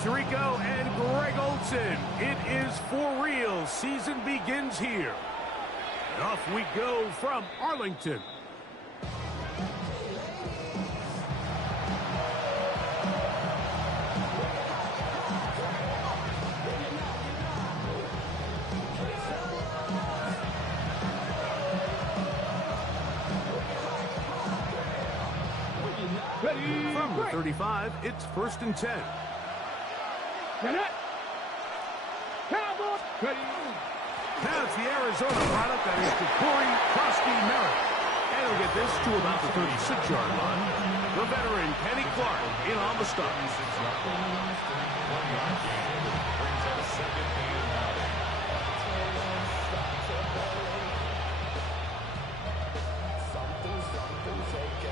Tirico and Greg Olsen. It is for real. Season begins here. And off we go from Arlington. From the 35, it's 1st and 10. Now it's the Arizona product that is Corey Krosky-Merritt. And he'll get this to about the 36-yard line. The veteran Kenny Clark in on the stop.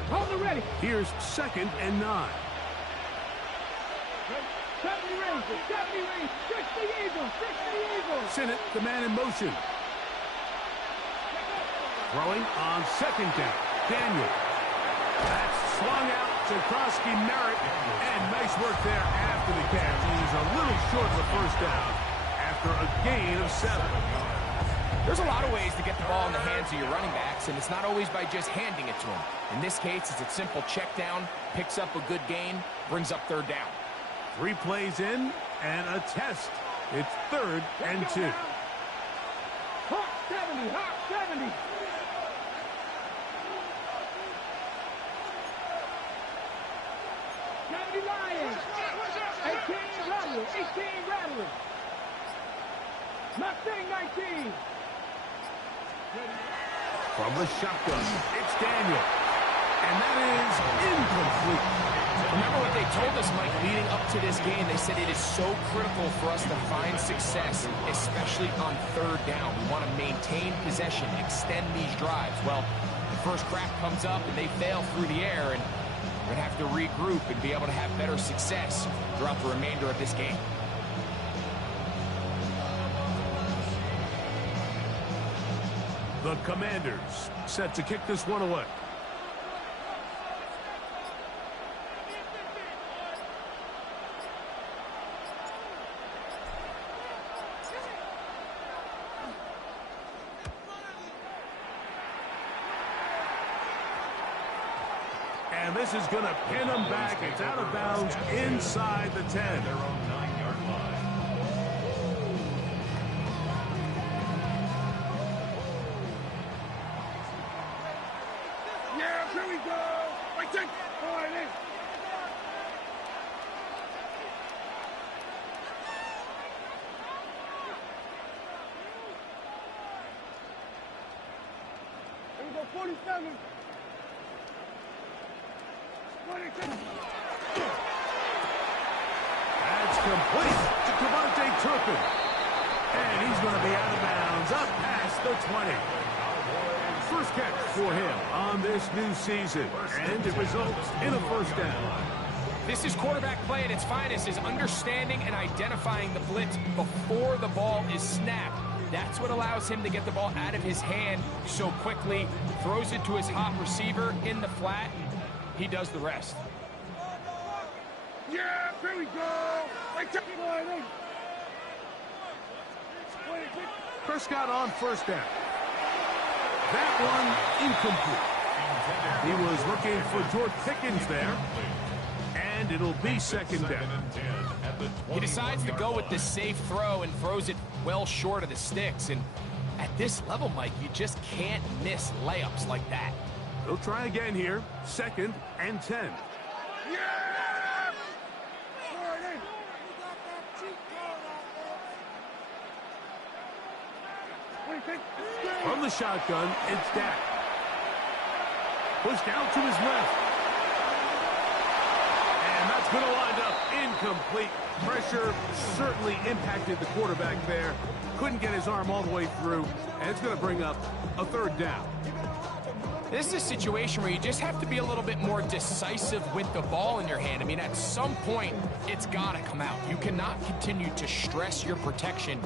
Hold it ready. Here's 2nd and 9. 70 Rangers, 70 Rangers, 60 Eagles, 60 Eagles. Sinnott, the man in motion. Throwing on 2nd down. Daniel. That's swung out to Krosky-Merritt. And nice work there after the catch. He's a little short of the 1st down after a gain of 7. There's a lot of ways to get the ball in the hands of your running backs, and it's not always by just handing it to them. In this case, it's a simple check down, picks up a good gain, brings up 3rd down. 3 plays in and a test. It's 3rd and 2. Hawk 70, Hawk 70. Lions. 18 Rattlers, 18 Rattlers. Mustang 19. From the shotgun, it's Daniel. And that is incomplete. Remember what they told us, Mike, leading up to this game. They said it is so critical for us to find success, especially on 3rd down. We want to maintain possession, extend these drives. Well, the first crack comes up and they fail through the air, and we're going to have to regroup and be able to have better success throughout the remainder of this game. The Commanders set to kick this one away. And this is going to pin them back. It's out of bounds inside the 10. Their own 9-yard line. Yeah, here we go. Right there. All right, in. Here we go, 47. That's complete to Devontae Turpin. And he's going to be out of bounds up past the 20. First catch for him on this new season. And it results in a 1st down. This is quarterback play at its finest, is understanding and identifying the blitz before the ball is snapped. That's what allows him to get the ball out of his hand so quickly, throws it to his hot receiver in the flat. He does the rest. Yeah, here we go. Right there. Prescott on 1st down. That one incomplete. He was looking for George Pickens there. And it'll be 2nd down. He decides to go with the safe throw and throws it well short of the sticks. And at this level, Mike, you just can't miss layups like that. They'll try again here. 2nd and 10. Yeah! From the shotgun, it's Dak. Pushed out to his left. And that's going to wind up incomplete. Pressure certainly impacted the quarterback there. Couldn't get his arm all the way through. And it's going to bring up a 3rd down. This is a situation where you just have to be a little bit more decisive with the ball in your hand. I mean, at some point, it's got to come out. You cannot continue to stress your protection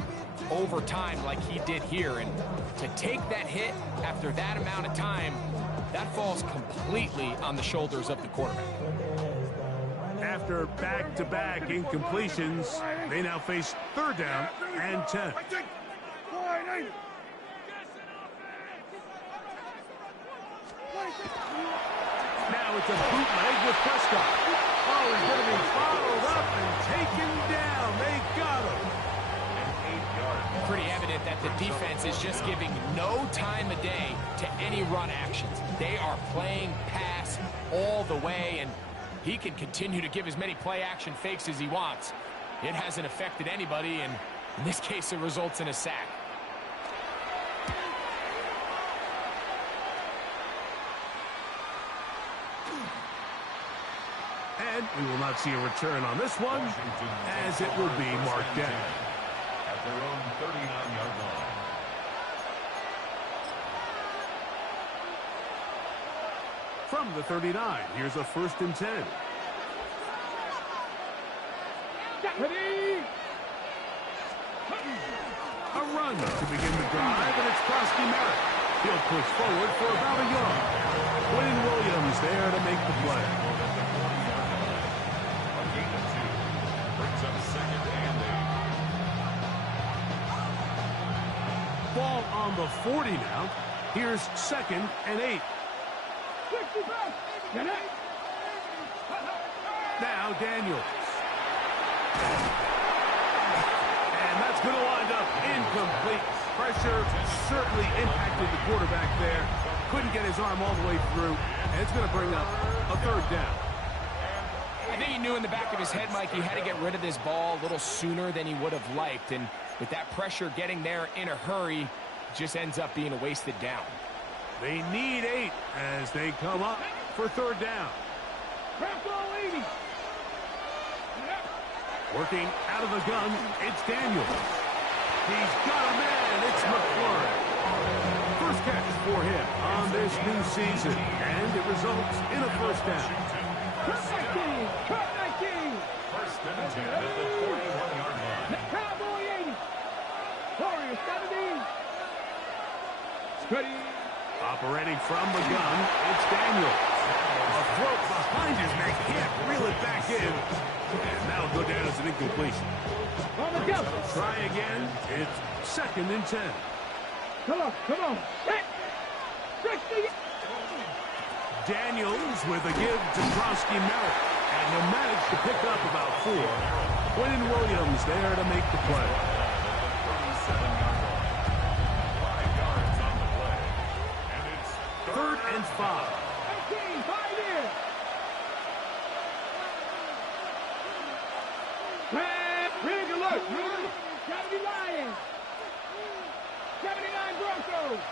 over time like he did here. And to take that hit after that amount of time, that falls completely on the shoulders of the quarterback. After back-to-back incompletions, they now face third down and 10. Now it's a bootleg with Prescott. Oh, he's going to be followed up and taken down. They got him. Pretty evident that the defense is just giving no time of day to any run actions. They are playing pass all the way, and he can continue to give as many play-action fakes as he wants. It hasn't affected anybody, and in this case, it results in a sack. And we will not see a return on this one, as it will be marked down. At their own 39-yard line. From the 39, here's a 1st and 10. Ready? A run to begin the drive, and it's Krosky Merritt. He'll push forward for about a yard. Quinn Williams there to make the play. A gain of 2. Brings up 2nd and 8. Ball on the 40 now. Here's 2nd and 8. 65. Get it. Now Daniels. And that's going to wind up incomplete. Pressure certainly impacted the quarterback there. Couldn't get his arm all the way through. And it's going to bring up a 3rd down. I think he knew in the back of his head, Mike, he had to get rid of this ball a little sooner than he would have liked. And with that pressure getting there in a hurry, it just ends up being a wasted down. They need 8 as they come up for 3rd down. Crack ball 80. Working out of the gun, it's Daniels. He's got a man, it's McLaurin. First catch for him on this new season, and it results in a 1st down. Cut 19. Cut 19. 1st and 10 at the 41-yard line. Cowboy 80. Warriors 70. Steady. Operating from the gun, it's Daniels. A throw behind his man, can't reel it back in. And now go down as an incompletion. On the go. Try again, it's 2nd and 10. Come on. Come on. Hit. 60. Daniels with a give to Krosky Merritt. And he'll manage to pick up about 4. Quinn Williams there to make the play. 37-yard line. 5 yards on the play. And it's 3rd and 5. 18. 5 here. Rig alert. 70 Lions. 79 Broncos.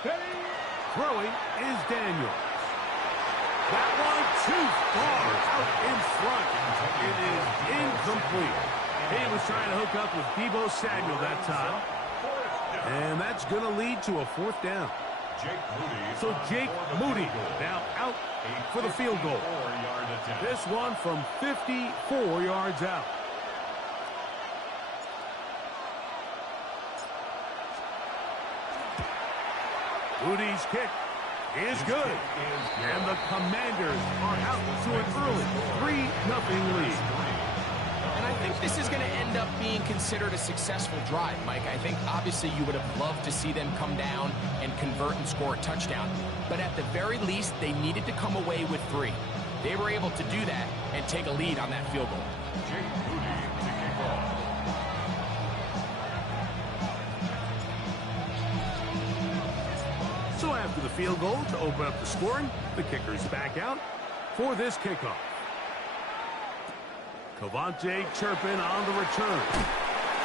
Steady. Throwing is Daniels. That one too far out in front. It is incomplete. He was trying to hook up with Deebo Samuel that time. And that's going to lead to a 4th down. So Jake Moody now out for the field goal. This one from 54 yards out. Moody's kick is good. And the Commanders are out to an early 3-0 lead. And I think this is going to end up being considered a successful drive, Mike. I think obviously you would have loved to see them come down and convert and score a touchdown. But at the very least, they needed to come away with 3. They were able to do that and take a lead on that field goal. Jake Moody to kick off. So after the field goal to open up the scoring, the kicker's back out for this kickoff. Cavante Turpin on the return.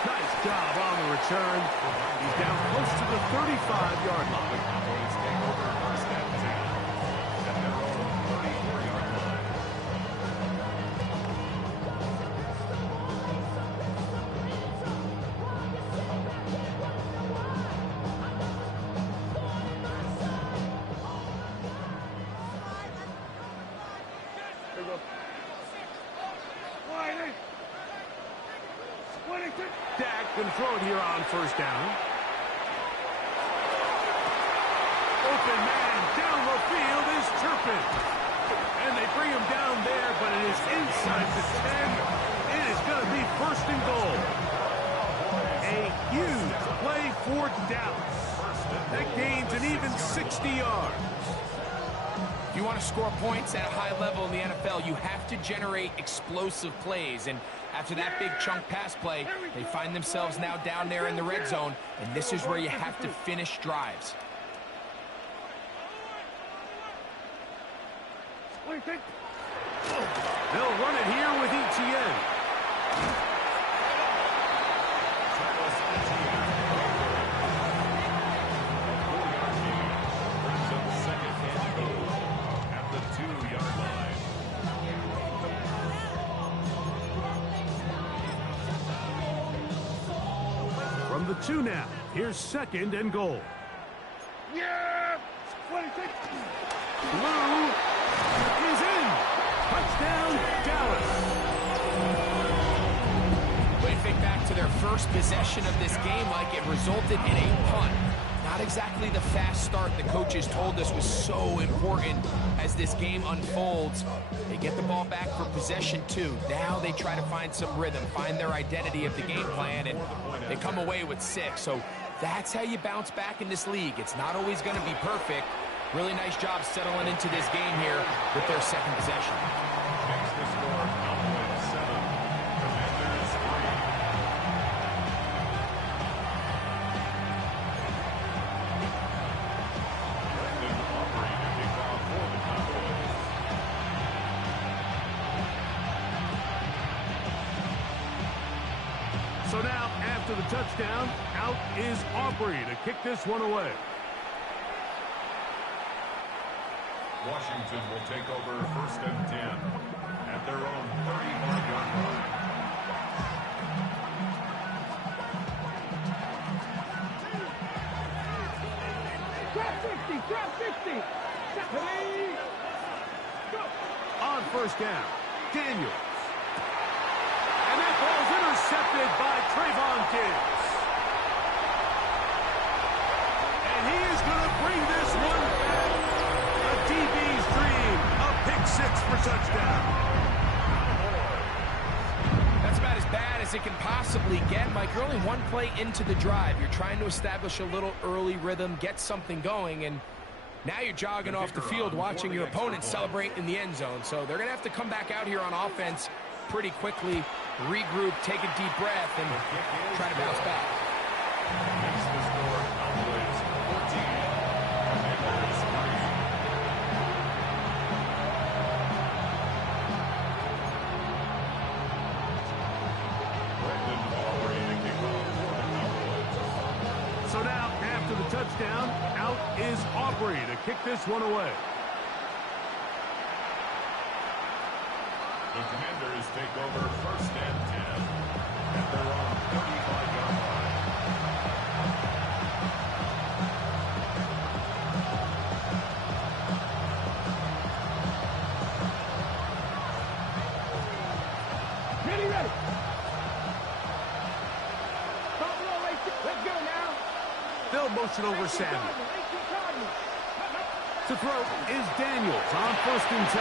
Nice job on the return. He's down close to the 35-yard line. Cowboys take over 1st and 10. At their own 34-yard line. Dak can throw it here on 1st down. Open man down the field is Turpin. And they goes inside the 10. It is going to be first and goal. A huge play for Dallas. That gains an even 60 yards. If you want to score points at a high level in the NFL, you have to generate explosive plays. And after that big chunk pass play, they find themselves now down there in the red zone. And this is where you have to finish drives. They'll run it here with Etienne. Brings up second and goal at the 2-yard line. From the 2 now, here's second and goal. Yeah! 26. Blue is in. Touchdown, Dallas. When you think back to their first possession of this game, like it resulted in a punt. Not exactly the fast start the coaches told us was so important as this game unfolds. They get the ball back for possession 2. Now they try to find some rhythm, find their identity of the game plan, and they come away with 6. So that's how you bounce back in this league. It's not always going to be perfect. Really nice job settling into this game here with their second possession. Makes the score Cowboys 7, Commanders 3. Brandon Aubrey to kick off for the Cowboys. So now, after the touchdown, out is Aubrey to kick this one away. Washington will take over first and 10 at their own 35-yard line. Trap 60, trap 60. Ready? Go. On first down, Daniels. And that ball's intercepted by Trayvon Diggs. And he is going to bring this one back. A DB's dream, a pick 6 for touchdown. That's about as bad as it can possibly get, Mike. You're only one play into the drive. You're trying to establish a little early rhythm, get something going, and now you're jogging off the field watching your opponent celebrate in the end zone. So they're going to have to come back out here on offense pretty quickly, regroup, take a deep breath, and try to bounce back. Makes the score Cowboys 14, Commanders 3. Brandon Aubrey to kick off for the Cowboys. So now, after the touchdown, out is Aubrey to kick this one away. The Commanders take over first and 10 at their own 35-yard line. Ready, ready. Top roll, let's go now. They'll motion over Samuel. To throw is Daniels on first and 10.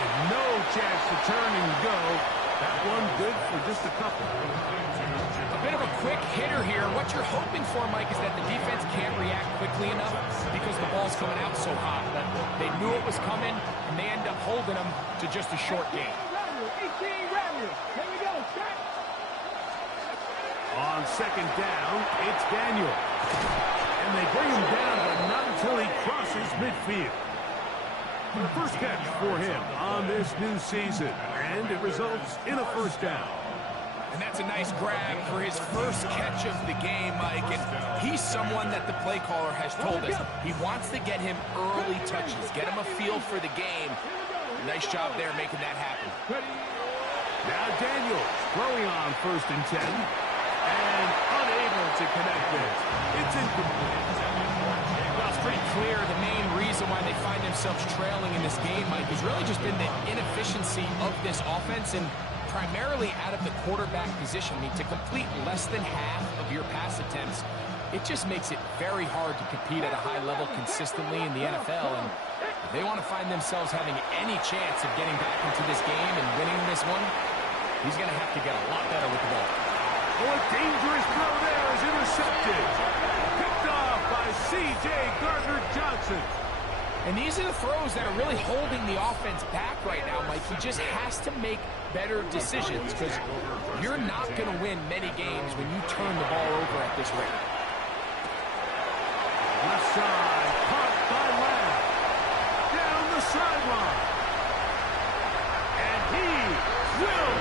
And no chance to turn and go. That one good for just a couple. A bit of a quick hitter here. What you're hoping for, Mike, is that the defense can't react quickly enough because the ball's coming out so hot. But they knew it was coming, and they end up holding them to just a short gain. 18 round. Here we go. Start. On second down, it's Daniel. And they bring him down, but not until he crosses midfield. The first catch for him on this new season, and it results in a first down. And that's a nice grab for his first catch of the game, Mike. And he's someone that the play caller has told us he wants to get him early touches, get him a feel for the game. Nice job there making that happen. Now Daniels throwing on first and 10, and unable to connect it. It's incomplete. Well, it's pretty clear the main reason why they find themselves trailing in this game, Mike, has really just been the inefficiency of this offense and primarily out of the quarterback position. I mean, to complete less than half of your pass attempts, it just makes it very hard to compete at a high level consistently in the NFL. And If they want to find themselves having any chance of getting back into this game and winning this one, he's going to have to get a lot better with the ball. Oh, a dangerous throw there is intercepted. Picked off by C.J. Gardner-Johnson. And these are the throws that are really holding the offense back right now, Mike. He just has to make better decisions because you're not going to win many games when you turn the ball over at this rate. Left side, caught by Lamb. Down the sideline. And he will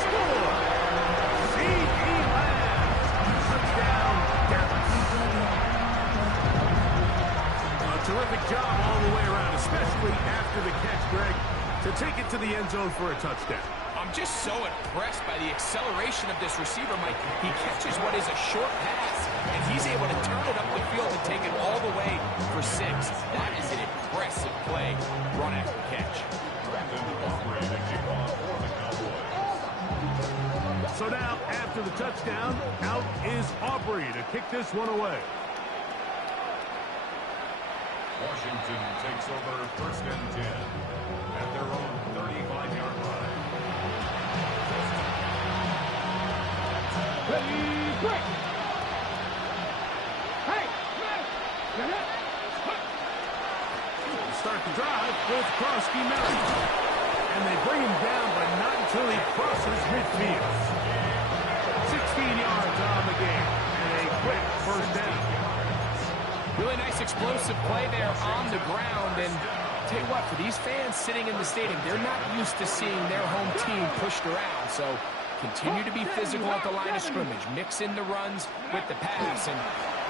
score. C.D. Lamb. Touchdown, Dallas. A terrific job all the way around, especially after the catch, Greg, to take it to the end zone for a touchdown. I'm just so impressed by the acceleration of this receiver, Mike. He catches what is a short pass, and he's able to turn it up the field and take it all the way for 6. That is an impressive play, run after catch. So now, after the touchdown, out is Aubrey to kick this one away. Washington takes over 1st and 10 at their own 35-yard line. Ready, break. Hey, Start the drive with Krosky Miller. And they bring him down, but not until he crosses midfield. 16 yards on the game, and a quick first down. Really nice explosive play there on the ground. And I'll tell you what, for these fans sitting in the stadium, they're not used to seeing their home team pushed around. So continue to be physical at the line of scrimmage. Mix in the runs with the pass. And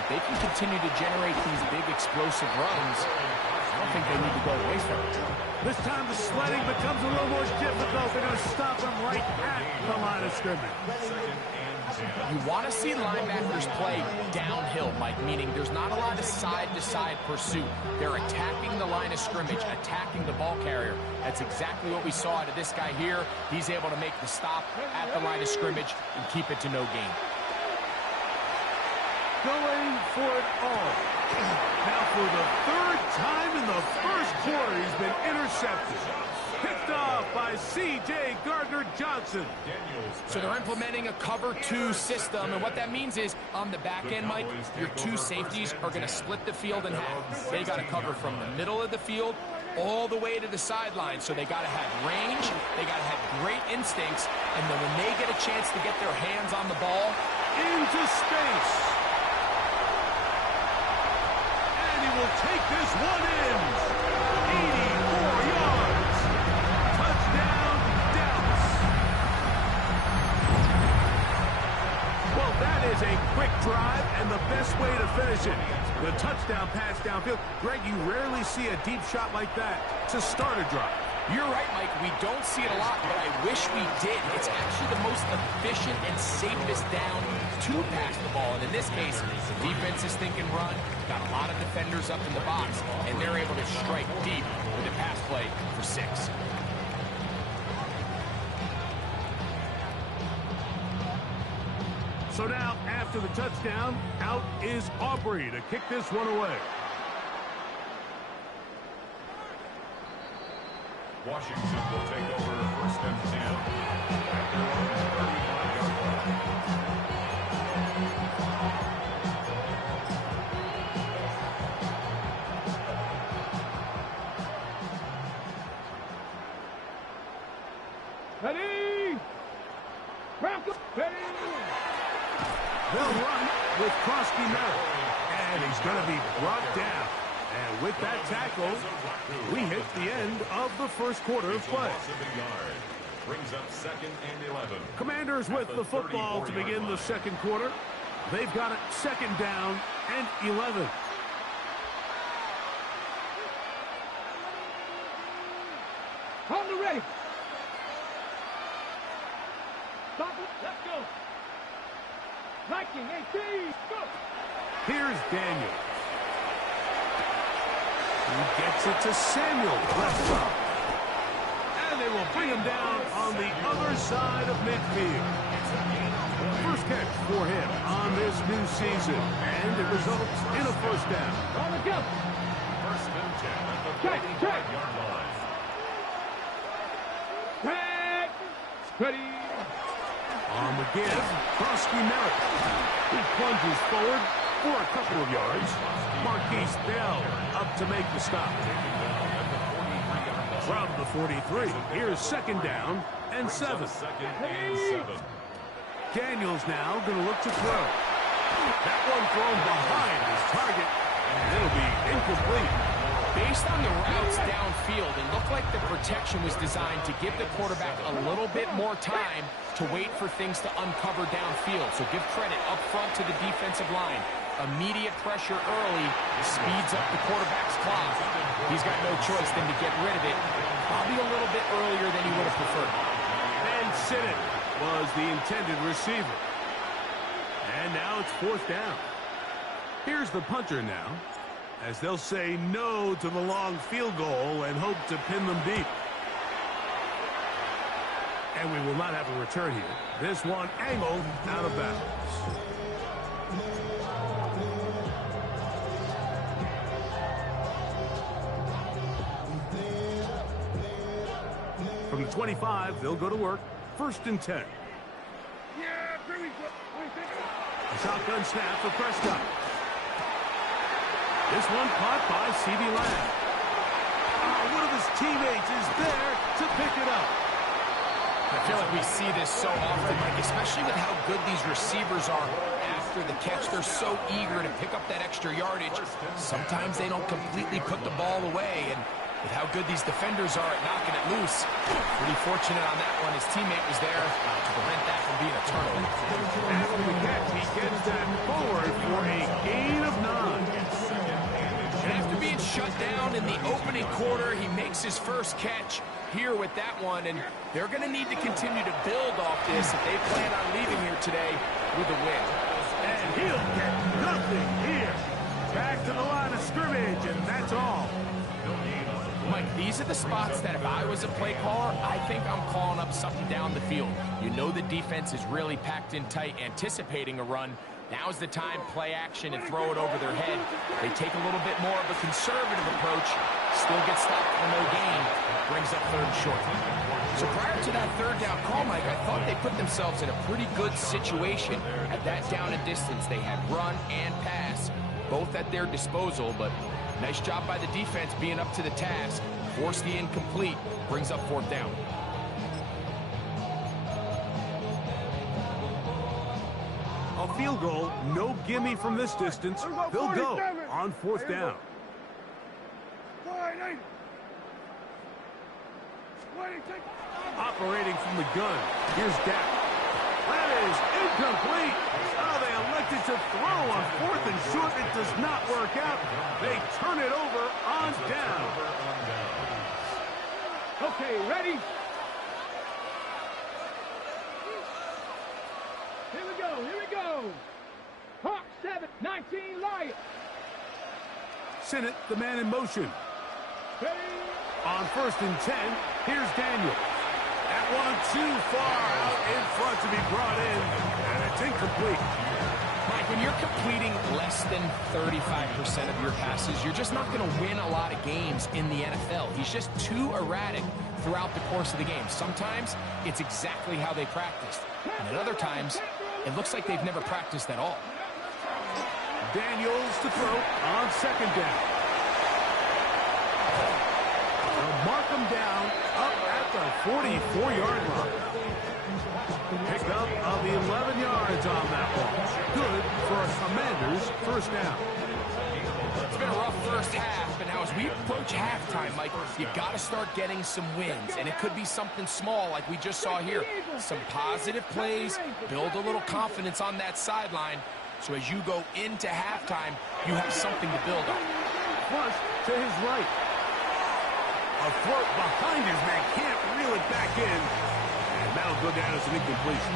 if they can continue to generate these big explosive runs, I don't think they need to go away from it. This time the sledding becomes a little more difficult. They're going to stop him right at the line of scrimmage. You want to see linebackers play downhill, Mike, meaning there's not a lot of side-to-side pursuit. They're attacking the line of scrimmage, attacking the ball carrier. That's exactly what we saw out of this guy here. He's able to make the stop at the line of scrimmage and keep it to no gain. Going for it all. Now for the 3rd time in the first quarter, he's been intercepted. Picked off by C.J. Gardner-Johnson. So they're implementing a cover 2 system, and what that means is on the back end, Mike, your 2 safeties are going to split the field in half. They got to cover from the middle of the field all the way to the sideline. So they got to have range, they got to have great instincts, and then when they get a chance to get their hands on the ball, Into space. And he will take this one in. 84 yards. Touchdown, Dallas. Well, that is a quick drive and the best way to finish it. The touchdown pass downfield. Greg, you rarely see a deep shot like that to start a drive. you're right, Mike. We don't see it a lot, but I wish we did. It's actually the most efficient and safest down to pass the ball. And in this case, the defense is thinking run, got a lot of defenders up in the box, and they're able to strike deep with a pass play for 6. So now, after the touchdown, out is Aubrey to kick this one away. Washington will take over 1st and 10 at their own 35-yard line. Ready? Malcolm, ready? They'll run with Krosky Miller, and he's going to be brought down. And with that tackle, we hit the end of the first quarter of play. Brings up 2nd and 11. Commanders with the football to begin the second quarter. They've got it 2nd down and 11. On the ready. Stop it. Let's go. Viking, 18, go. Here's Daniel. He gets it to Samuel. Left side. And they will bring him down on the other side of midfield. First catch for him on this new season. And it results in a first down. On the go. First and 10 at the 45-yard line. Ready. On the give, Krosky Merritt. He plunges forward for a couple of yards. Marquise Bell up to make the stop. From the 43, here's second down and 7. Second and 7. Daniels now going to look to throw. That one thrown behind his target, and it'll be incomplete. Based on the routes downfield, it looked like the protection was designed to give the quarterback a little bit more time to wait for things to uncover downfield. So give credit up front to the defensive line. Immediate pressure early speeds up the quarterback's clock. He's got no choice than to get rid of it, probably a little bit earlier than he would have preferred. And Sinnott was the intended receiver. And now it's fourth down. Here's the punter now, as they'll say no to the long field goal and hope to pin them deep. And we will not have a return here. This one angled out of bounds. From the 25, they'll go to work. First and 10. Yeah, here we go. A shotgun snap for Prescott. This one caught by CeeDee Lamb. One of his teammates is there to pick it up. I feel like we see this so often, Mike, especially with how good these receivers are after the catch. They're so eager to pick up that extra yardage. Sometimes they don't completely put the ball away, and with how good these defenders are at knocking it loose, pretty fortunate on that one. His teammate was there to prevent that from being a turnover. After the catch, he gets that forward for a gain of 9. And after being shut down in the opening quarter, he makes his first catch here with that one, and they're going to need to continue to build off this if they plan on leaving here today with a win. And he'll get nothing here. Back to the line of scrimmage, and that's all. Mike, these are the spots that if I was a play caller, I think I'm calling up something down the field. You know the defense is really packed in tight, anticipating a run. Now's the time, play action and throw it over their head. They take a little bit more of a conservative approach, still get stopped for no gain, brings up third and short. So prior to that third down call, Mike, I thought they put themselves in a pretty good situation at that down and distance. They had run and pass, both at their disposal, but nice job by the defense being up to the task. Forced the incomplete, brings up fourth down. A field goal, no gimme from this distance. They'll go on fourth down. Operating from the gun, here's Dak. That is incomplete. Oh, they elected to throw on fourth and short. It does not work out. They turn it over on down. Okay, ready? Here we go. Hawk 7, 19, Lion. Sinnott, the man in motion. Ready? On first and 10, here's Daniel. That one too far out in front to be brought in, and it's incomplete. Mike, when you're completing less than 35% of your passes, you're just not going to win a lot of games in the NFL. He's just too erratic throughout the course of the game. Sometimes it's exactly how they practiced, and at other times it looks like they've never practiced at all. Daniels to throw on second down. They'll mark him down up at the 44-yard line. Pick up of 11 yards on that one. Good for a Commanders first down. It's been a rough first half, but now as we approach halftime, Mike, you got to start getting some wins, and it could be something small like we just saw here. Some positive plays, build a little confidence on that sideline, so as you go into halftime, you have something to build on. Flush to his right. A throat behind his man, can't reel it back in, and that'll go down as an incompletion.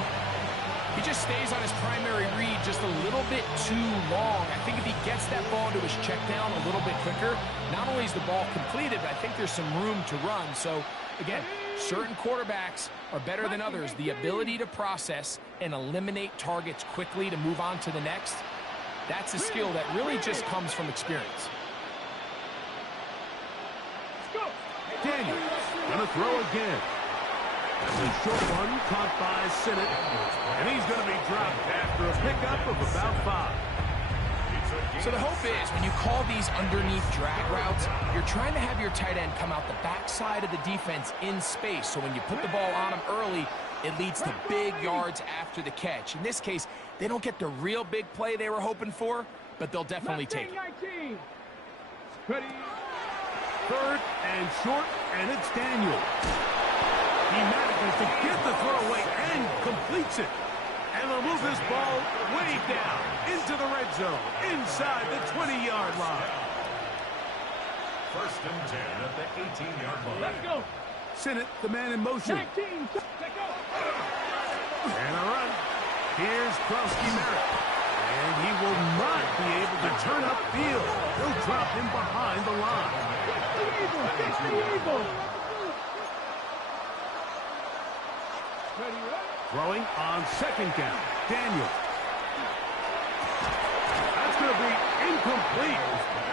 He just stays on his primary read just a little bit too long. I think if he gets that ball to his check down a little bit quicker, not only is the ball completed, but I think there's some room to run. So, again, certain quarterbacks are better than others. The ability to process and eliminate targets quickly to move on to the next, that's a skill that really just comes from experience. Daniels gonna throw again. That's a short one caught by Sinnott. And he's gonna be dropped after a pickup of about 5. So the hope is when you call these underneath drag routes, you're trying to have your tight end come out the backside of the defense in space. So when you put the ball on him early, it leads to big yards after the catch. In this case, they don't get the real big play they were hoping for, but they'll definitely take it. 19. Ready. 3rd and short, and it's Daniels. He manages to get the throw away and completes it. And they'll move this ball way down into the red zone, inside the 20-yard line. 1st and 10 at the 18-yard line. Let's go. Sinnott, the man in motion. 19. Let's go. And a run. Here's Krosky Merritt. And he will not be able to turn upfield. They'll drop him behind the line. Fix the Eagles. Fix the Eagles. Ready, ready. Throwing on 2nd down. Daniels. That's going to be incomplete.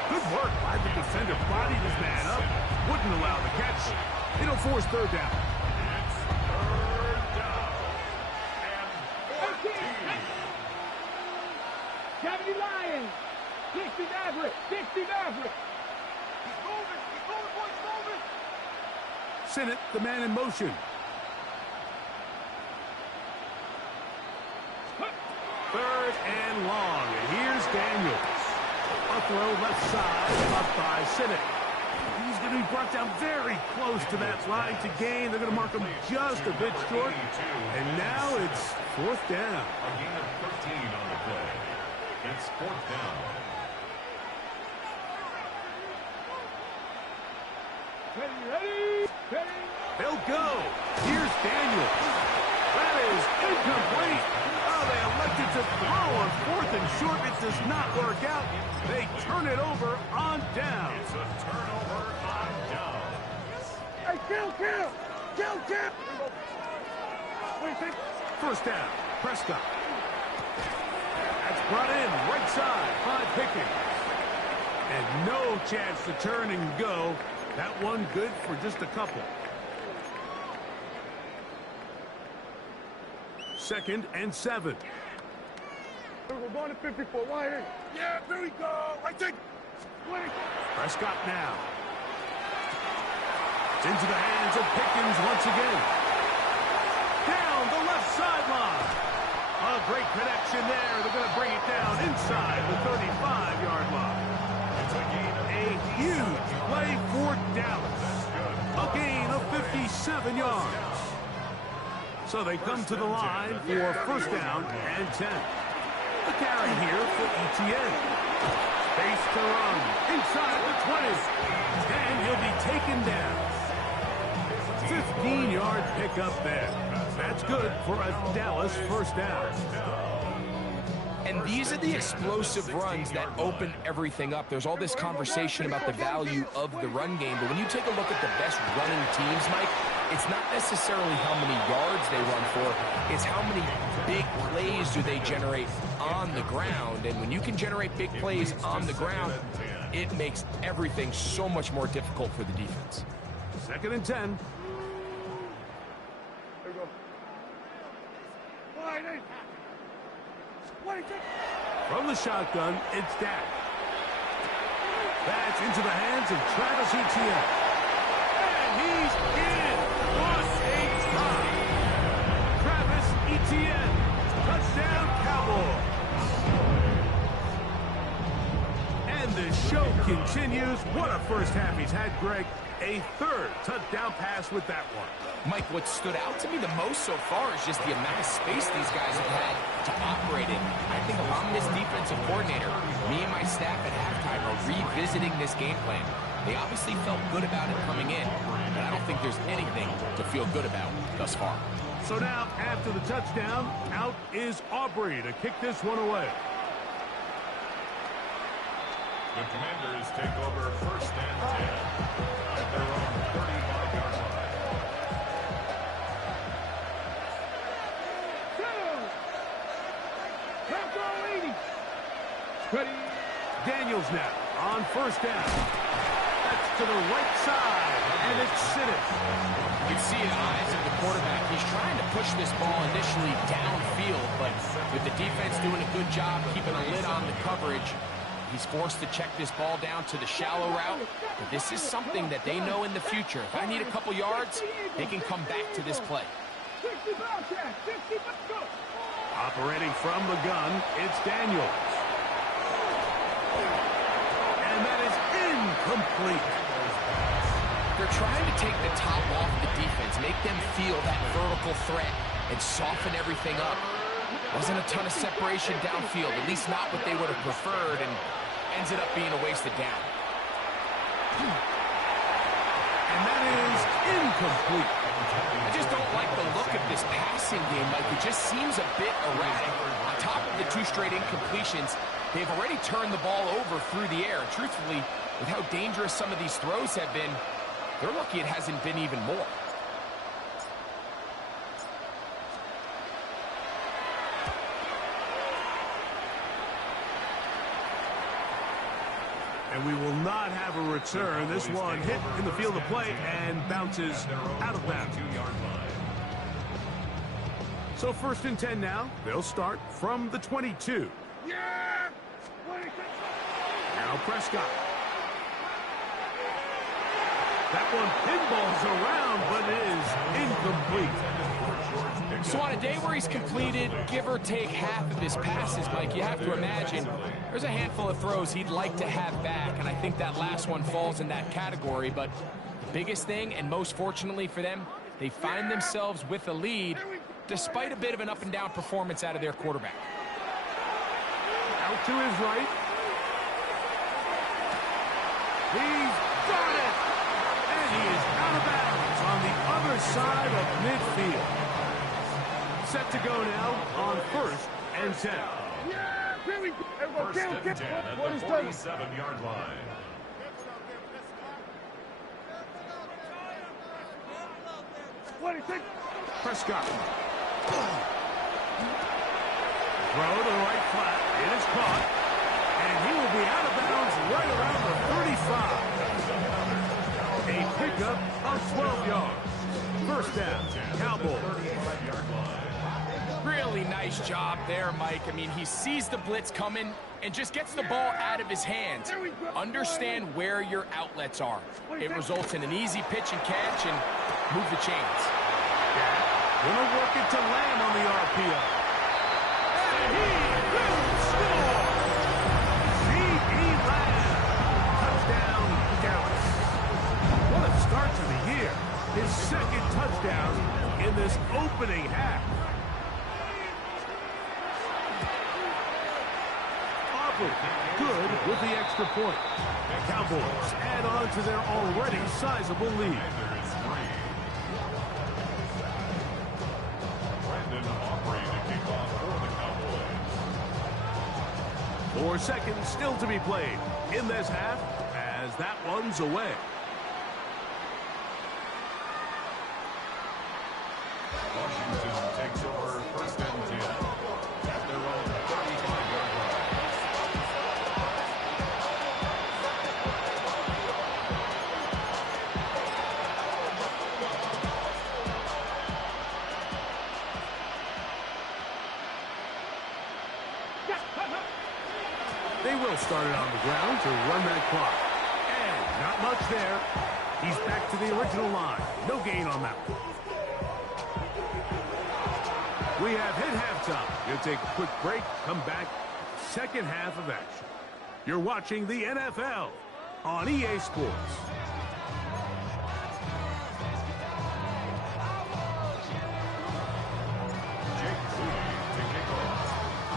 Good work by the defender. Bodied his man up. Wouldn't allow the catch. It'll force 3rd down. It's 3rd down. And 14. 70 Lions. 60 Maverick. 60 Maverick. He's moving. He's moving, boys. Moving. Sinnott, the man in motion. 3rd and long. And here's Daniels. A throw left side, up by Sinnott. He's going to be brought down very close to that line to gain. They're going to mark him just a bit short. And now it's 4th down. A gain of 13 on the play. It's 4th down. Ready, ready, ready. They'll go. Here's Daniels. That is incomplete. Oh, they elected to throw on 4th and short. It does not work out. They turn it over on down. It's a turnover on down. Hey, kill. What do you think? 1st down. Prescott. That's brought in right side by Pickens. And no chance to turn and go. That one good for just a couple. 2nd and 7. We're going to 54. Why here? Yeah, there we go. I think. Prescott now. It's into the hands of Pickens once again. Down the left sideline. A great connection there. They're going to bring it down inside the 35-yard line. It's a gain of A huge play for Dallas. A gain of 57 yards. So they come to the line for 1st down and 10. The carry here for Etienne. Space to run inside the 20. And he'll be taken down. 15-yard pickup there. That's good for a Dallas 1st down. And these are the explosive runs that open everything up. There's all this conversation about the value of the run game, but when you take a look at the best running teams, Mike, it's not necessarily how many yards they run for, it's how many big plays do they generate on the ground. And when you can generate big plays on the ground, it makes everything so much more difficult for the defense. 2nd and 10. There we go. Wide. From the shotgun, it's Dak. That's into the hands of Travis Etienne. And he's in. What a try. Travis Etienne. Touchdown, Cowboys. And the show continues. What a 1st half he's had, Greg. A 3rd touchdown pass with that one. Mike, what stood out to me the most so far is just the amount of space these guys have had to operate in. I think if I'm this defensive coordinator, me and my staff at halftime are revisiting this game plan. They obviously felt good about it coming in, but I don't think there's anything to feel good about thus far. So now, after the touchdown, out is Aubrey to kick this one away. The Commanders take over 1st and 10 at their own 35-yard line. Ready. Daniels now on 1st down. That's to the right side, and it's Sinnott. You can see in the eyes of the quarterback, he's trying to push this ball initially downfield, but with the defense doing a good job keeping a lid on the coverage, he's forced to check this ball down to the shallow route. But this is something that they know in the future. If I need a couple yards, they can come back to this play. Operating from the gun, it's Daniels. And that is incomplete. They're trying to take the top off the defense, make them feel that vertical threat, and soften everything up. Wasn't a ton of separation downfield, at least not what they would have preferred, and ended up being a wasted down. And that is incomplete. I just don't like the look of this passing game, Mike. It just seems a bit erratic. On top of the 2 straight incompletions, they've already turned the ball over through the air. And truthfully, with how dangerous some of these throws have been, they're lucky it hasn't been even more. And we will not have a return. This one hit in the field of play and bounces out of bounds. So 1st and 10 now. They'll start from the 22. Now Prescott. That one pinballs around, but is incomplete. So on a day where he's completed, give or take half of his passes, Mike, you have to imagine there's a handful of throws he'd like to have back, and I think that last one falls in that category. But the biggest thing, and most fortunately for them, they find themselves with a lead despite a bit of an up-and-down performance out of their quarterback. Out to his right. He's got it! And he is out of bounds on the other side of midfield. Set to go now on 1st and 10. First and 10 at the 47-yard line. Prescott. Throw to the right flat. It is caught. And he will be out of bounds right around the 35. A pickup of 12 yards. First down, Cowboys. Really nice job there, Mike. I mean, he sees the blitz coming and just gets the ball out of his hands. Understand where your outlets are. It results in an easy pitch and catch and move the chains. Gonna work it to land on the RPO. And he will score! C.E. Lamb. Touchdown, Dallas. What a start to the year. His 2nd touchdown in this opening half. Aubrey, good with the extra point. The Cowboys add on to their already sizable lead. Brandon Aubrey to kick off for the Cowboys. 4 seconds still to be played in this half as that one's away. Washington takes over 1st and 10 at their own 35-yard line. They will start it on the ground to run that clock. And not much there. He's back to the original line. No gain on that one. We have hit halftime. We'll take a quick break, come back, 2nd half of action. You're watching the NFL on EA Sports.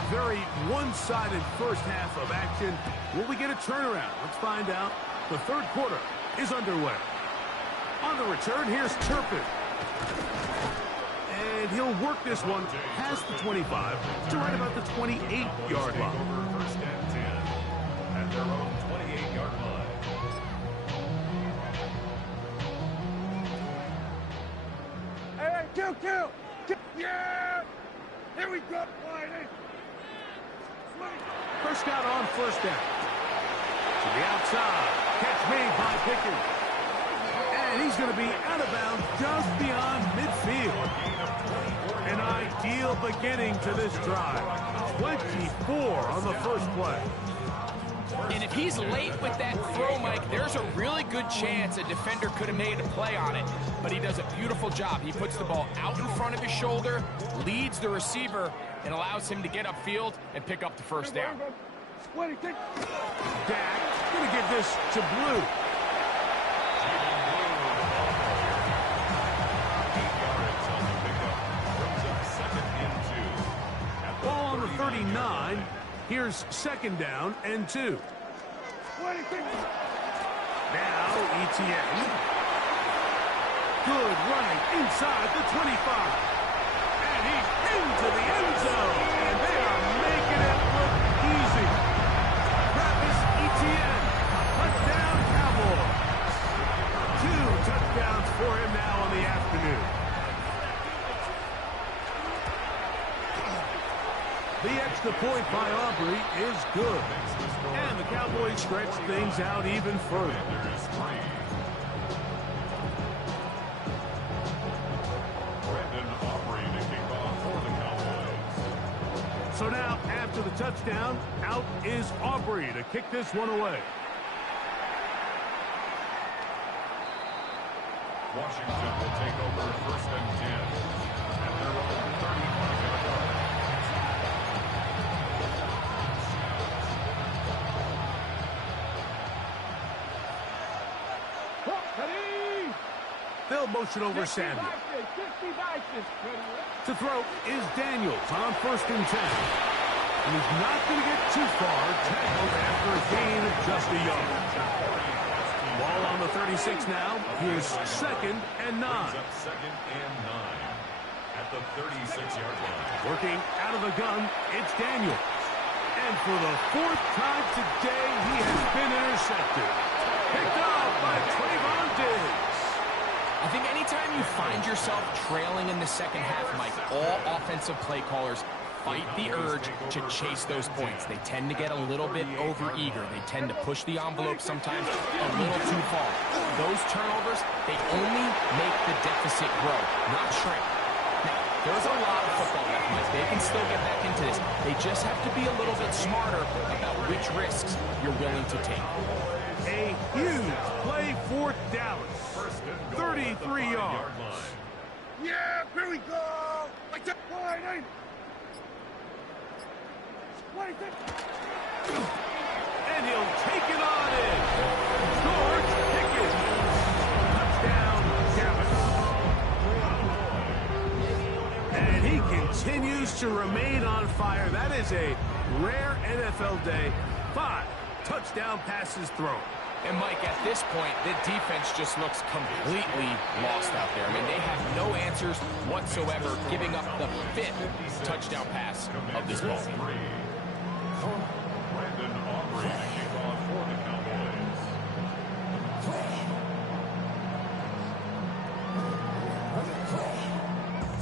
Very one-sided first half of action. Will we get a turnaround? Let's find out. The 3rd quarter is underway. On the return, here's Turpin. And he'll work this one past the 25 to right about the 28-yard line. 1st and 10 at their own 28-yard line. Hey, kill! Yeah! Here we go, Whitey! Prescott on 1st down. To the outside. Catch made by Pickens. And he's going to be out of bounds just beyond midfield. An ideal beginning to this drive. 24 on the first play. And if he's late with that throw, Mike, there's a really good chance a defender could have made a play on it. But he does a beautiful job. He puts the ball out in front of his shoulder, leads the receiver, and allows him to get upfield and pick up the first down. Dak going to give this to Blue. Ball on the 39. Here's second down and 2. Now Etienne. Good running inside the 25. And he's into the end zone. And they are making it look easy. Travis Etienne, touchdown Cowboys. 2 touchdowns for him now on the afternoon. The extra point by Aubrey is good. And the Cowboys stretch things out even further. So now, after the touchdown, out is Aubrey to kick this one away. Washington will take over first and 10 at their own 35-yard line. They'll motion over Samuel. To throw is Daniels on first and 10. And he's not going to get too far, tackled after a gain of just a yard. Ball on the 36 now. Here's second and 9. Second and 9 at the 36-yard line. Working out of the gun, it's Daniels. And for the 4th time today, he has been intercepted. Picked off by Trayvon Diggs. I think anytime you find yourself trailing in the second half, Mike, all offensive play callers fight the urge to chase those points. They tend to get a little bit overeager. They tend to push the envelope sometimes a little too far. Those turnovers, they only make the deficit grow, not shrink. Now, there's a lot of football left, Mike. They can still get back into this. They just have to be a little bit smarter about which risks you're willing to take. A huge play for Dallas. 33 yards. Yeah, here we go. Like that. Wide, ain't it? And he'll take it on in. George Pickens. Touchdown, Dallas. And he continues to remain on fire. That is a rare NFL day. 5 touchdown passes thrown. And, Mike, at this point, the defense just looks completely lost out there. I mean, they have no answers whatsoever, giving up the 5th touchdown pass of this ball. Brandon Aubrey to kick off for the Cowboys.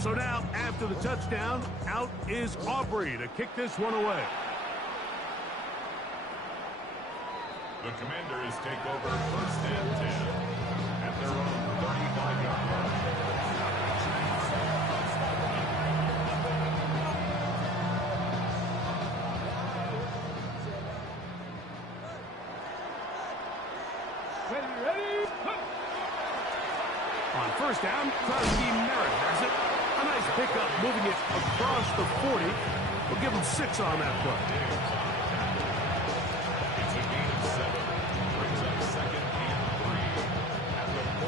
So now, after the touchdown, out is Aubrey to kick this one away. The Commanders take over first and 10 at their own 35-yard line. Ready? On first down, Krusty Merritt has it. A nice pickup, moving it across the 40. We'll give him 6 on that play.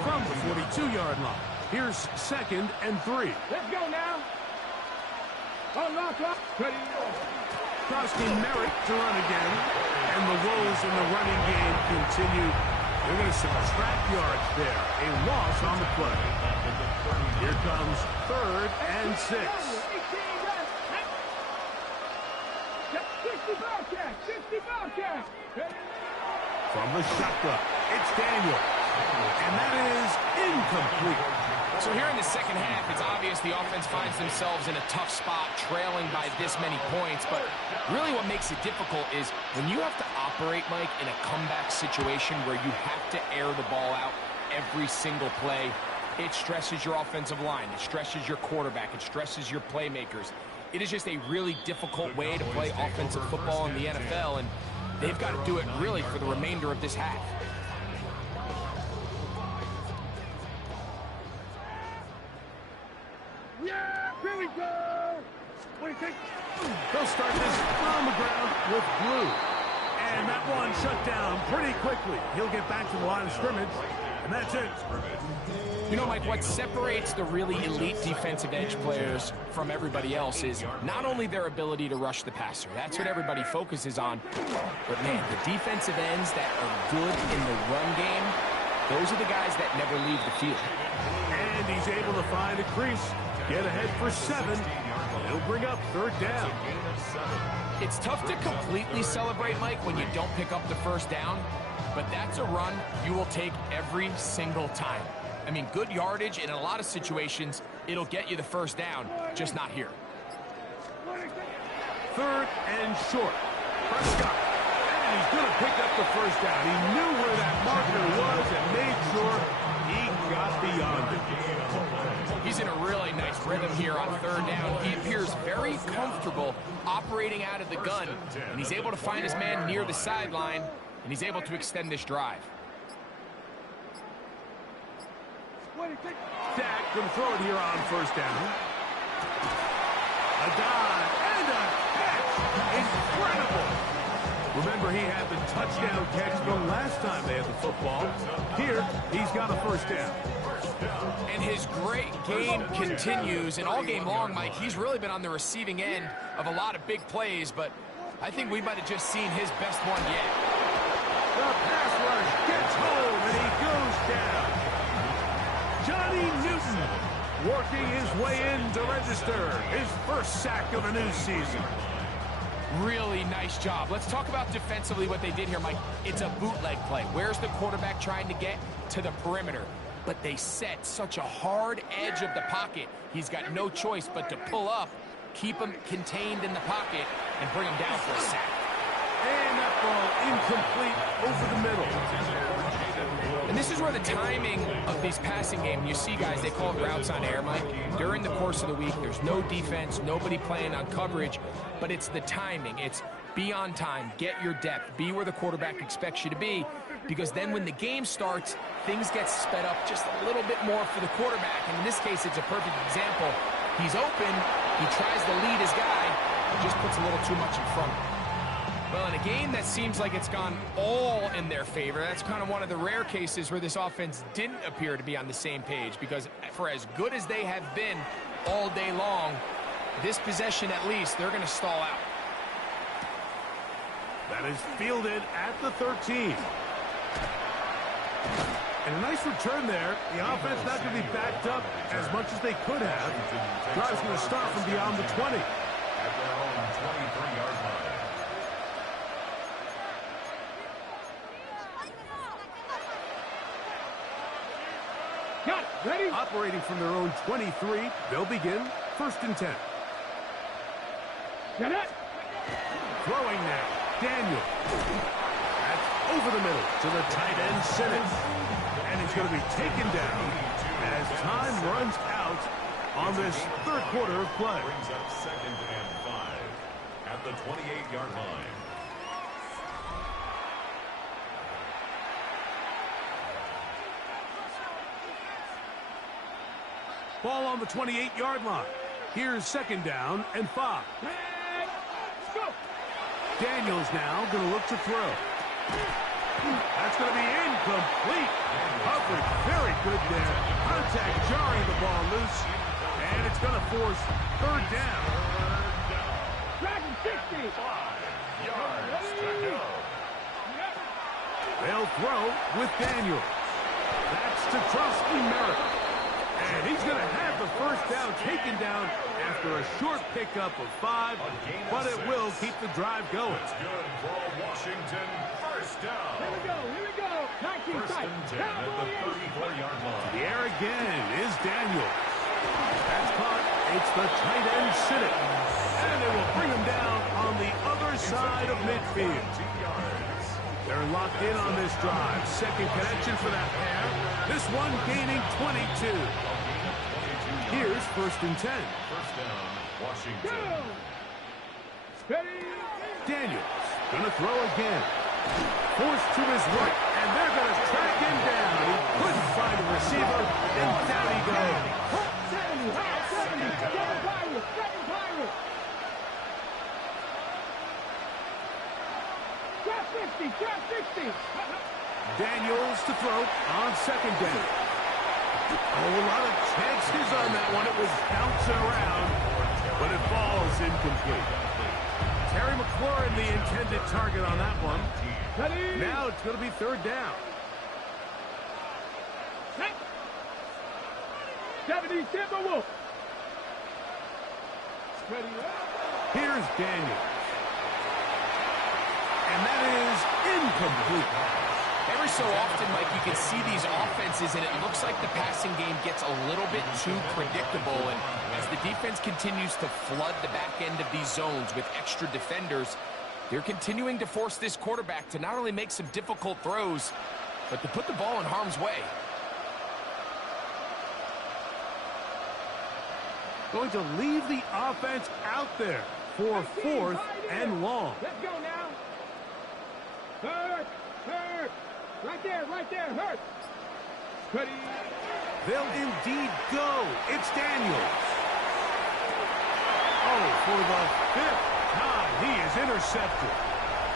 From the 42-yard line. Here's second and 3. Let's go now. Unlock up. Ready? Krusty Merritt to run again. And the woes in the running game continue. They're going to subtract yards there. A loss on the play. Here comes third and 6. 60 Bobcat. 60 Bobcat. From the shotgun, it's Daniel. And that is incomplete. So here in the second half, it's obvious the offense finds themselves in a tough spot, trailing by this many points. But really what makes it difficult is when you have to operate, Mike, in a comeback situation where you have to air the ball out every single play, it stresses your offensive line. It stresses your quarterback. It stresses your playmakers. It is just a really difficult way to play offensive football in the NFL, and they've got to do it really for the remainder of this half. Yeah, here we go. They'll start this on the ground with Blue. And that one shut down pretty quickly. He'll get back to the line of scrimmage, and that's it. You know, Mike, what separates the really elite defensive edge players from everybody else is not only their ability to rush the passer. That's what everybody focuses on. But, man, the defensive ends that are good in the run game, those are the guys that never leave the field. And he's able to find a crease, get ahead for 7. He'll bring up 3rd down. It's tough to completely celebrate, Mike, when you don't pick up the first down, but that's a run you will take every single time. I mean, good yardage in a lot of situations, it'll get you the first down, just not here. 3rd and short. Prescott. And he's going to pick up the first down. He knew where that marker was and made sure he got beyond it. He's in a really nice rhythm here on 3rd down. He appears very comfortable operating out of the gun, and he's able to find his man near the sideline, and he's able to extend this drive. Dak going to throw it here on 1st down. A dive and a catch. Incredible. Remember, he had the touchdown catch the last time they had the football. Here, he's got a 1st down. And his great game continues, and all game long, Mike, he's really been on the receiving end of a lot of big plays, but I think we might have just seen his best one yet. The pass rush gets home, and he goes down. Johnny Newton working his way in to register his 1st sack of the new season. Really nice job. Let's talk about defensively what they did here, Mike. It's a bootleg play. Where's the quarterback trying to get? To the perimeter. But they set such a hard edge of the pocket. He's got no choice but to pull up, keep him contained in the pocket, and bring him down for a sack. And that ball incomplete over the middle. And this is where the timing of these passing games, you see guys, they call it routes on air, Mike. During the course of the week, there's no defense, nobody playing on coverage, but it's the timing. It's be on time, get your depth, be where the quarterback expects you to be, because then when the game starts, things get sped up just a little bit more for the quarterback. And in this case, it's a perfect example. He's open, he tries to lead his guy, just puts a little too much in front of him. Well, in a game that seems like it's gone all in their favor, that's kind of one of the rare cases where this offense didn't appear to be on the same page, because for as good as they have been all day long, this possession at least, they're going to stall out. That is fielded at the 13. And a nice return there. The offense not going to be backed up as much as they could have. Drive's going to start from beyond the 20. At their own 23-yard line. Got it. Ready? Operating from their own 23, they'll begin 1st and 10. Get it. Throwing now, Daniel. That's over the middle to the tight end, Simmons. And he's going to be taken down as time runs out on this 3rd quarter of play. Brings up 2nd and 5 at the 28-yard line. Ball on the 28-yard line. Here's 2nd down and 5. Let's go. Daniels now going to look to throw. That's going to be incomplete. Coverage very good there. Contact jarring the ball loose. And it's going to force 3rd down. Dragon 60. 5 yards to go. They'll throw with Daniels. That's to Trusty Merrick. And he's going to have the 1st down taken down after a short pickup of 5, but it will keep the drive going. It's good for a Washington 1st down. Here we go. Here we go. Tight First and 10 at the 34-yard line. The air again is Daniel. That's caught. It's the tight end Siddiq. And they will bring him down on the other side of midfield. 2 yards. They're locked in on this drive. Second connection for that pair. This one gaining 22. Here's first and 10. First down, Washington. Steady. Daniels gonna throw again. Forced to his right, and they're gonna track him down. He couldn't find a receiver, and down he goes. 70, 70, second pirate, second pirate. Trap 60, trap 60. Daniels to throw on second down. Oh, a lot of chances on that one. It was bouncing around, but it falls incomplete. Terry McLaurin, the intended target on that one. Ready. Now it's going to be third down. 70, Timberwolf. Ready. Here's Daniels. And that is incomplete. Every so often, Mike, you can see these offenses, and it looks like the passing game gets a little bit too predictable. And as the defense continues to flood the back end of these zones with extra defenders, they're continuing to force this quarterback to not only make some difficult throws, but to put the ball in harm's way. Going to leave the offense out there for fourth and long. Let's go now. Hurt, hurt. Right there, hurt. Ready. They'll indeed go. It's Daniels. Oh, for the fifth time, he is intercepted.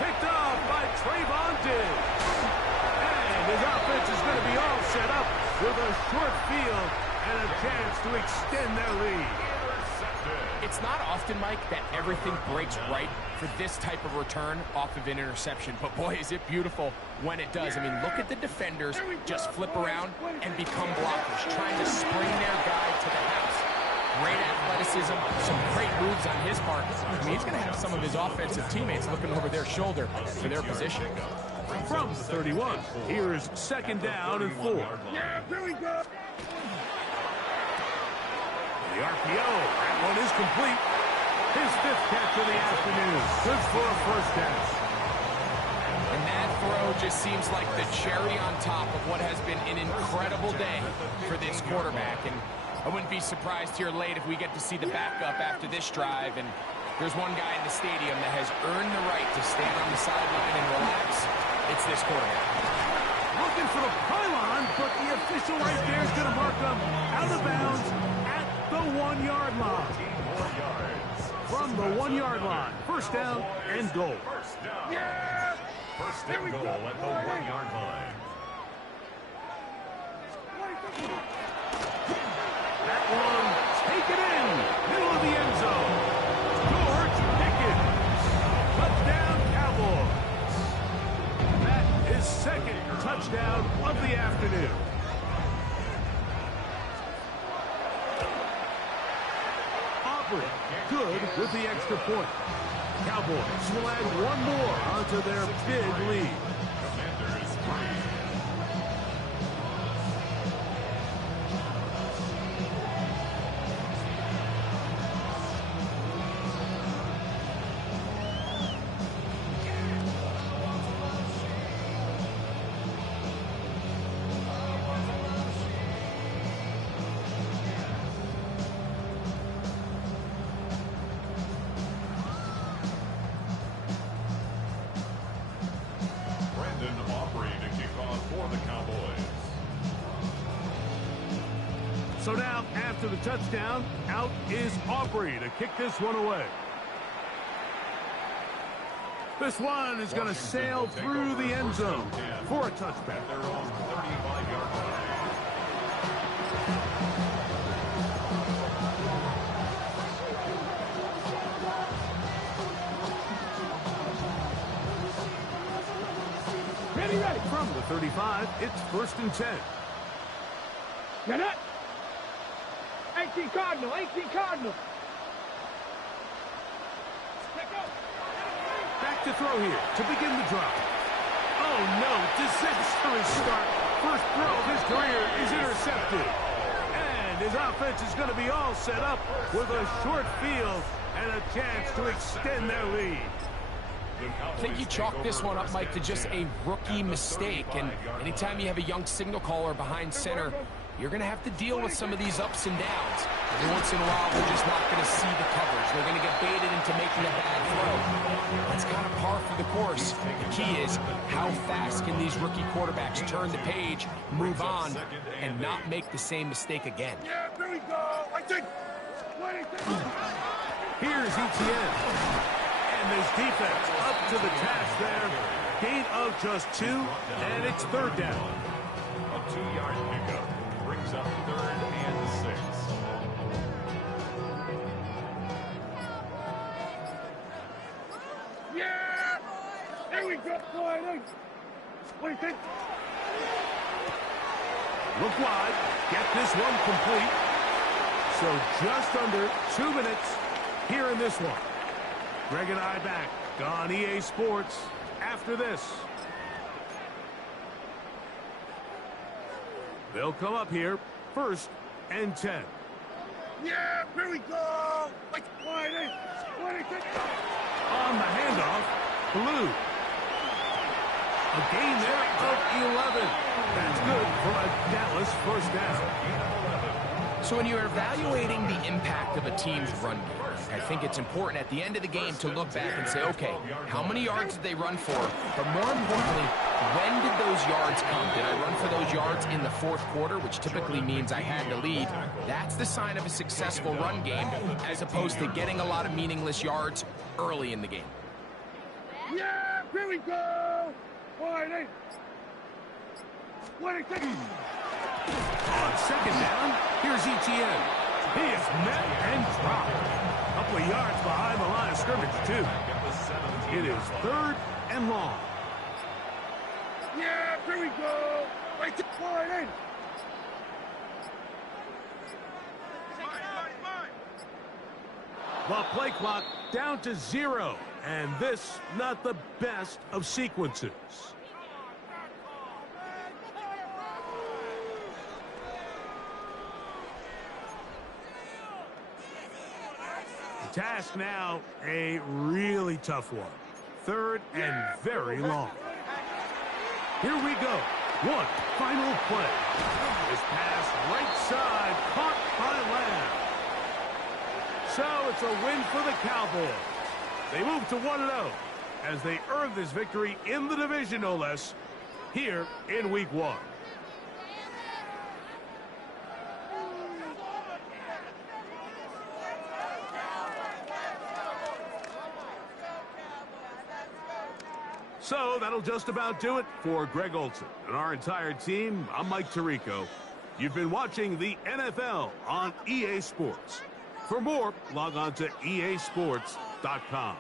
Picked off by Trayvon Diggs. And his offense is going to be all set up with a short field and a chance to extend their lead. It's not often, Mike, that everything breaks right for this type of return off of an interception. But, boy, is it beautiful when it does. I mean, look at the defenders just flip around and become blockers, trying to spring their guy to the house. Great athleticism, some great moves on his part. I mean, he's going to have some of his offensive teammates looking over their shoulder for their position. From the 31, here's second down and 4. Yeah, here we go. The RPO, that one is complete. His fifth catch of the afternoon. Good for a first down. And that throw just seems like the cherry on top of what has been an incredible day for this quarterback. And I wouldn't be surprised here late if we get to see the backup after this drive. And there's one guy in the stadium that has earned the right to stand on the sideline and relax. It's this quarterback. Looking for the pylon, but the official right there is going to mark them out of bounds at the 1 yard line. 4 yards. From the 1 yard line, first down and goal. First down. First and goal at the 1 yard line. That one taken in, middle of the end zone. George Pickens, touchdown Cowboys. That is second touchdown of the afternoon. Aubrey, good with the extra point. Cowboys will add one more onto their big lead. Commanders 3. So now, after the touchdown, out is Aubrey to kick this one away. This one is going to sail through the end zone for a touchback. Their own 35-yard line. Ready. From the 35, it's first and 10. Get it. 18 Cardinal, 18 Cardinal. Back to throw here to begin the drive. Oh no, disastrous start career is intercepted. And his offense is going to be all set up with a short field and a chance to extend their lead. I think you chalk this one up, Mike, to just a rookie mistake. And anytime you have a young signal caller behind center, you're going to have to deal with some of these ups and downs. Every once in a while, they're just not going to see the coverage. They're going to get baited into making a bad throw. That's kind of par for the course. The key is how fast can these rookie quarterbacks turn the page, move on, and not make the same mistake again. Yeah, here we go. I think. Here's Etienne. And this defense up to the task there. Gain of just 2, and it's third down. A 2-yard pickup brings up 3rd and 6. Yeah! Here we go, Friday. What do you think? Look wide. Get this one complete. So just under 2 minutes here in this one. Greg and I back on EA Sports after this. They'll come up here, 1st and 10. Yeah, here we go. Like Friday. What do you think? On the handoff, Blue. A gain there of 11. That's good for a Dallas first down. So when you're evaluating the impact of a team's run game, I think it's important at the end of the game to look back and say, okay, how many yards did they run for? But more importantly, when did those yards come? Did I run for those yards in the 4th quarter, which typically means I had the lead? That's the sign of a successful run game, as opposed to getting a lot of meaningless yards early in the game. Yeah, here we go. Friday. What do you think? On 2nd down, here's Etienne. He is met and dropped. A couple of yards behind the line of scrimmage, too. It is 3rd and long. Yeah, here we go. Right to Friday. The play clock down to 0. And this, not the best of sequences. The task now, a really tough one. 3rd and very long. Here we go. One final play. This pass right side caught by Lamb. So it's a win for the Cowboys. They move to 1-0 as they earn this victory in the division, no less, here in Week 1. So that'll just about do it for Greg Olsen and our entire team. I'm Mike Tirico. You've been watching the NFL on EA Sports. For more, log on to easports.com.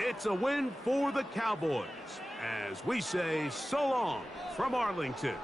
It's a win for the Cowboys as we say so long from Arlington.